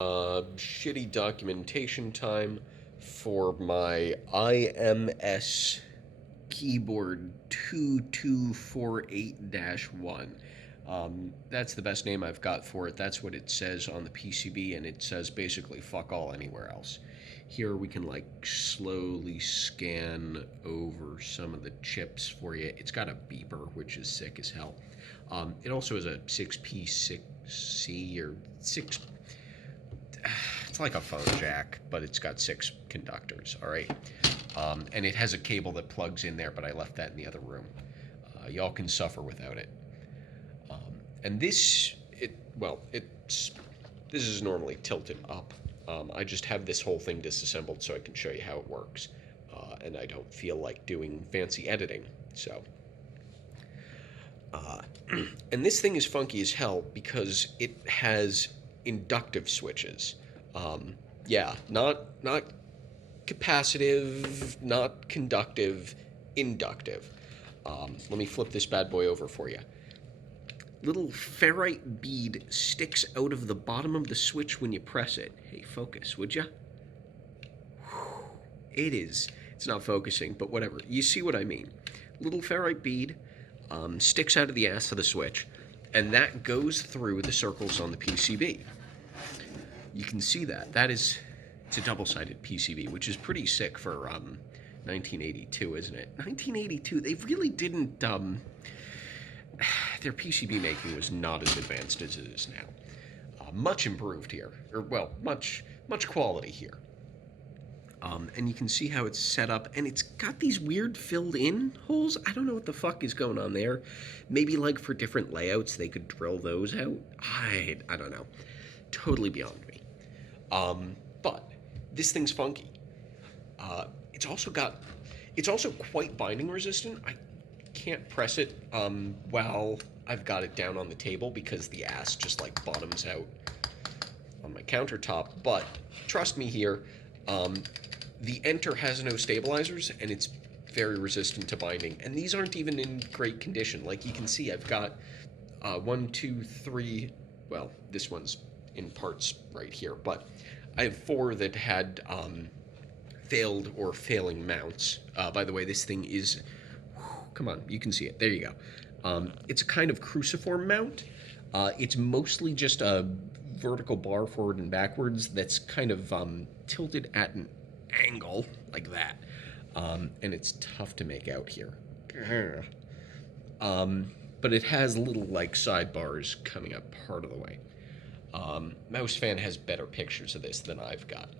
Shitty documentation time for my IMS Keyboard 2248-1. That's the best name I've got for it. That's what it says on the PCB, and it says basically fuck all anywhere else. Here we can like slowly scan over some of the chips for you. It's got a beeper, which is sick as hell. It also has a 6P6C or 6. It's like a phone jack, but it's got 6 conductors, all right? And it has a cable that plugs in there, but I left that in the other room. Y'all can suffer without it. And this is normally tilted up. I just have this whole thing disassembled so I can show you how it works. And I don't feel like doing fancy editing, so. And this thing is funky as hell because it has inductive switches. Yeah, not capacitive, not conductive, inductive. Let me flip this bad boy over for you. Little ferrite bead sticks out of the bottom of the switch when you press it. Hey, focus, would ya? It's not focusing, but whatever. You see what I mean. Little ferrite bead sticks out of the ass of the switch, and that goes through the circles on the PCB. You can see that. It's a double-sided PCB, which is pretty sick for 1982, isn't it? 1982, they really didn't, their PCB making was not as advanced as it is now. Much improved here, or well, much quality here. And you can see how it's set up, and it's got these weird filled-in holes. I don't know what the fuck is going on there. Maybe like for different layouts, they could drill those out. I don't know. Totally beyond me. But this thing's funky. It's also quite binding resistant. I can't press it while I've got it down on the table because the ass just like bottoms out on my countertop. But trust me here, the enter has no stabilizers and it's very resistant to binding. And these aren't even in great condition. Like you can see, I've got 1, 2, 3. Well, this one's in parts right here, but I have 4 that had failed or failing mounts. By the way, this thing is, come on, you can see it. There you go. It's a kind of cruciform mount. It's mostly just a vertical bar forward and backwards that's kind of tilted at an angle like that. And it's tough to make out here. But it has little like sidebars coming up part of the way. Mouse Fan has better pictures of this than I've got.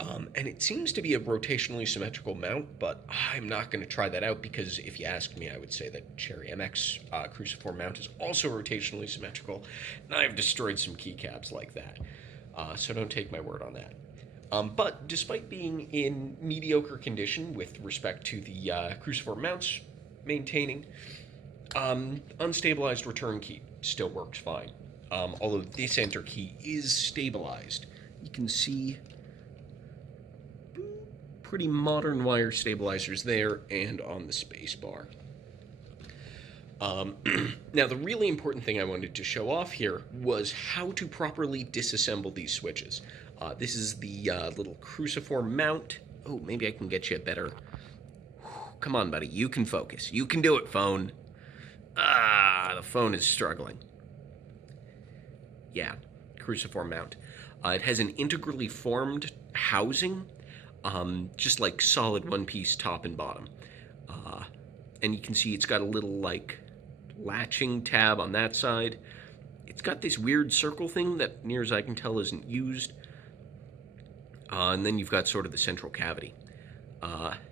And it seems to be a rotationally symmetrical mount, but I'm not going to try that out because if you asked me, I would say that Cherry MX cruciform mount is also rotationally symmetrical, and I've destroyed some keycaps like that. So don't take my word on that. But despite being in mediocre condition with respect to the cruciform mounts maintaining, unstabilized return key still works fine. Although this enter key is stabilized. You can see pretty modern wire stabilizers there and on the space bar. Now, the really important thing I wanted to show off here was how to properly disassemble these switches. This is the little cruciform mount. Oh, maybe I can get you a better... Come on, buddy. You can focus. You can do it, phone. The phone is struggling. Yeah, cruciform mount. It has an integrally formed housing, just like solid one-piece top and bottom. And you can see it's got a little like latching tab on that side. It's got this weird circle thing that, near as I can tell, isn't used. And then you've got sort of the central cavity.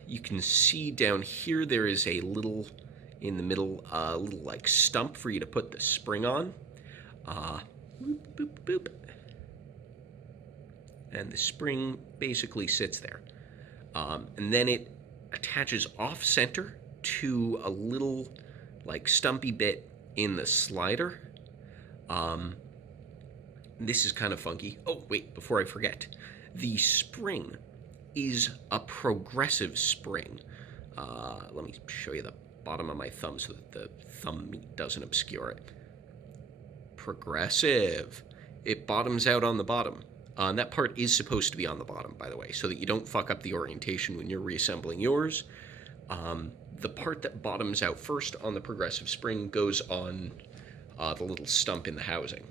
You can see down here there is a little, in the middle, little like stump for you to put the spring on. Boop, boop, boop. And the spring basically sits there. And then it attaches off-center to a little, like, stumpy bit in the slider. This is kind of funky. Oh, wait, before I forget. The spring is a progressive spring. Let me show you the bottom of my thumb so that the thumb meat doesn't obscure it. Progressive. it bottoms out on the bottom. And that part is supposed to be on the bottom, by the way, so that you don't fuck up the orientation when you're reassembling yours. The part that bottoms out first on the progressive spring goes on the little stump in the housing.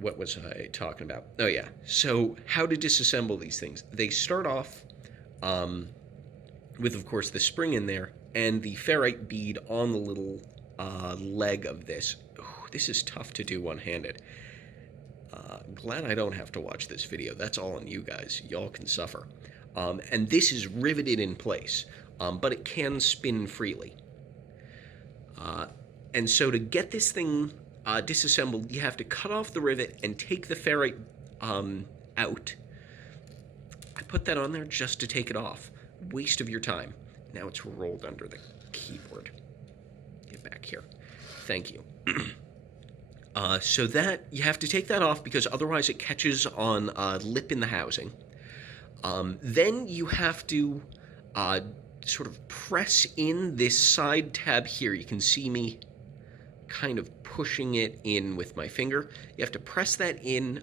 What was I talking about? Oh, yeah. So how to disassemble these things. They start off with, of course, the spring in there and the ferrite bead on the little leg of this. Ooh, this is tough to do one-handed. Glad I don't have to watch this video. That's all on you guys. Y'all can suffer. And this is riveted in place, but it can spin freely. And so to get this thing disassembled, you have to cut off the rivet and take the ferrite out. I put that on there just to take it off. Waste of your time. Now it's rolled under the keyboard. Get back here. Thank you. So that, you have to take that off because otherwise it catches on a lip in the housing. Then you have to sort of press in this side tab here. You can see me kind of pushing it in with my finger. You have to press that in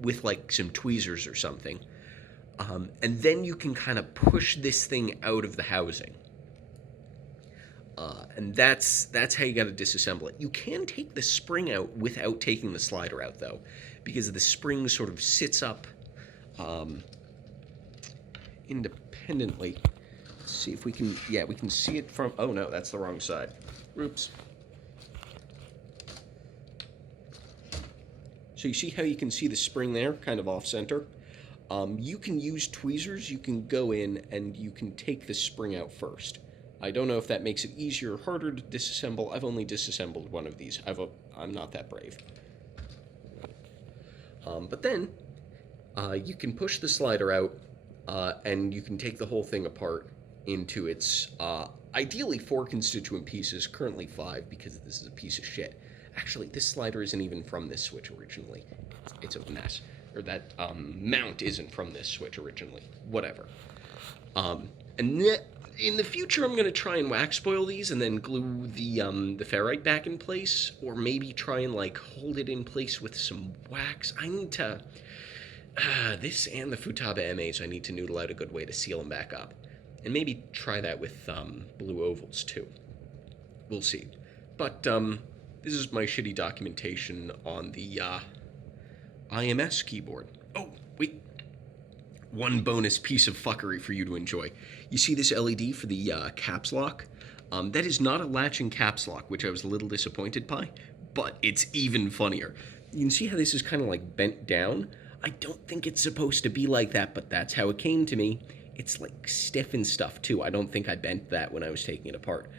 with like some tweezers or something. And then you can kind of push this thing out of the housing. And that's how you got to disassemble it. You can take the spring out without taking the slider out, though, because the spring sort of sits up independently. Let's see if we can, yeah, we can see it from, oh no, that's the wrong side. Oops. So you see how you can see the spring there, kind of off-center? You can use tweezers, you can go in and you can take the spring out first. I don't know if that makes it easier or harder to disassemble. I've only disassembled one of these. I'm not that brave. But then, you can push the slider out, and you can take the whole thing apart into its, ideally 4 constituent pieces, currently 5 because this is a piece of shit. Actually, this slider isn't even from this switch originally. It's a mess. Or that mount isn't from this switch originally. Whatever. In the future, I'm going to try and wax spoil these and then glue the ferrite back in place, or maybe try and like hold it in place with some wax. I need to, this and the Futaba MAs, I need to noodle out a good way to seal them back up. And maybe try that with blue ovals too. We'll see. But this is my shitty documentation on the IMS keyboard. Oh, wait. One bonus piece of fuckery for you to enjoy. You see this LED for the caps lock? That is not a latching caps lock, which I was a little disappointed by, but it's even funnier. You can see how this is kind of like bent down. I don't think it's supposed to be like that, but that's how it came to me. It's like stiff and stuff too. I don't think I bent that when I was taking it apart.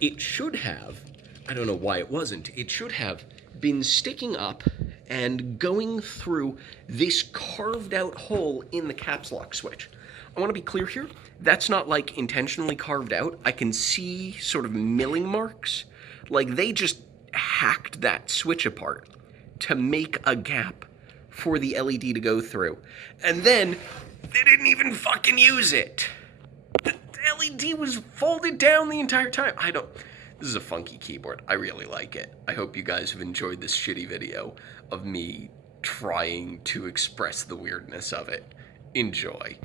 It should have, I don't know why it wasn't, it should have been sticking up and going through this carved out hole in the caps lock switch. I want to be clear here, that's not like intentionally carved out. I can see sort of milling marks, like they just hacked that switch apart to make a gap for the LED to go through. And then they didn't even fucking use it. The LED was folded down the entire time. This is a funky keyboard. I really like it. I hope you guys have enjoyed this shitty video of me trying to express the weirdness of it. Enjoy.